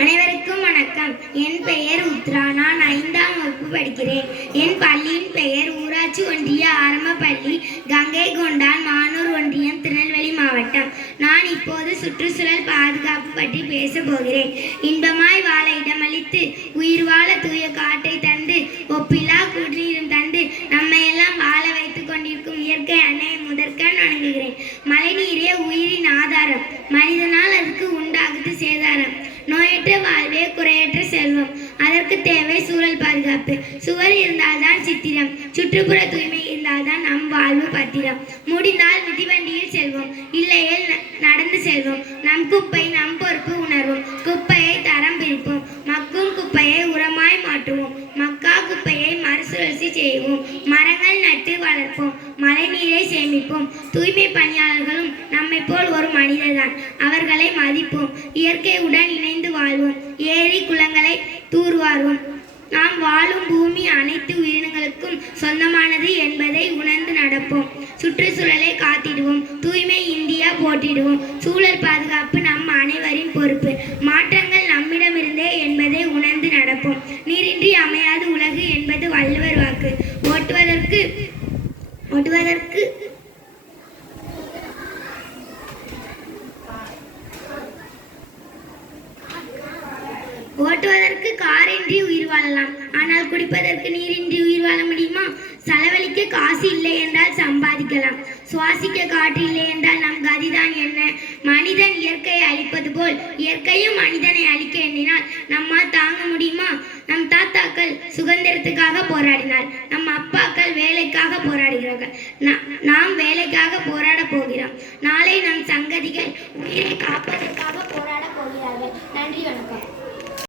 அனைவருக்கும் வணக்கம். என் பெயர் உத்ரா. நான் 5ஆம் வகுப்பு படிக்கிறேன். என் பள்ளியின் பெயர் ஊராட்சி ஒன்றிய ஆரம்ப பள்ளி, கங்கை கொண்டான், மானூர் ஒன்றியம், திருநெல்வேலி மாவட்டம். நான் இப்போது சுற்றுச்சூழல் பாதுகாப்பு பற்றி பேச போகிறேன். இன்பமாய் வாழ இடமளித்து, உயிர் வாழ தூய காற்றை தந்து, ஒப்பிலா குடிநீரும் தந்து, நம்மையெல்லாம் வாழ வைத்துக் கொண்டிருக்கும் இயற்கை அன்னையை முதற்கண் வணங்குகிறேன். மழைநீரே உயிரின் ஆதாரம். மனிதனால் அதுக்கு உண்டாகுது சேதாரம். நோயற்ற வாழ்வே குறையற்ற செல்வம். அதற்கு தேவை சூழல் பாதுகாப்பு. சுவர் இருந்தால்தான் சித்திரம், சுற்றுப்புற தூய்மை இருந்தால்தான் நம் வாழ்வு பத்திரம். முடிந்தால் மிதிவண்டியில் செல்வோம், இல்லையில் நடந்து செல்வோம். நம் குப்பை நம் பொறுப்பு உணர்வோம். குப்பையை தரம் பிரிப்போம், மக்கும் குப்பையை உரமாய் மாற்றுவோம். மக்கா குப்பையை மறுசுழற்சி செய்வோம். மரங்கள் நட்டு வளர்ப்போம், மழை நீரை சேமிப்போம். தூய்மை பணியாளர்களும் நம்மை போல் ஒரு மனிதர்தான், அவர்களை மதிப்போம். இயற்கையுடன் இணைந்து வாழ்வோம், ஏரி குளங்களை தூர்வாருவோம். நாம் வாழும் பூமி அனைத்து உயிரினங்களுக்கும் சொந்தமானது என்பதை உணர்ந்து நடப்போம். சுற்றுச்சூழலை காத்திடுவோம், தூய்மை இந்தியா போட்டிடுவோம். சூழல் பாதுகாப்பு நம் அனைவரின் பொறுப்பு. மாற்றங்கள் நம்மிடமிருந்தே என்பதை உணர்ந்து நடப்போம். நீரின்றி அமையாது உலகு என்பது வள்ளுவர் வாக்கு. ஓட்டுவதற்கு காரின்றி உயிர் வாழலாம், ஆனால் குடிப்பதற்கு நீரின்றி உயிர் வாழ முடியுமா? செலவழிக்க காசு இல்லை என்றால் சம்பாதிக்கலாம், சுவாசிக்க காற்று இல்லை என்றால் நம் கதிதான் என்ன? மனிதன் இயற்கையை அழிப்பது போல் இயற்கையும் மனிதனை அழிக்க எண்ணினால் நம்மால் தாங்க முடியுமா? நம் தாத்தாக்கள் சுதந்திரத்துக்காக போராடினார், நம் அப்பாக்கள் வேலைக்காக போராடுகிறார்கள். நாம் வேலைக்காக போராட போகிறோம். நாளை நம் சங்கதிகள் உயிரை காப்பதற்காக போராட போகிறார்கள். நன்றி.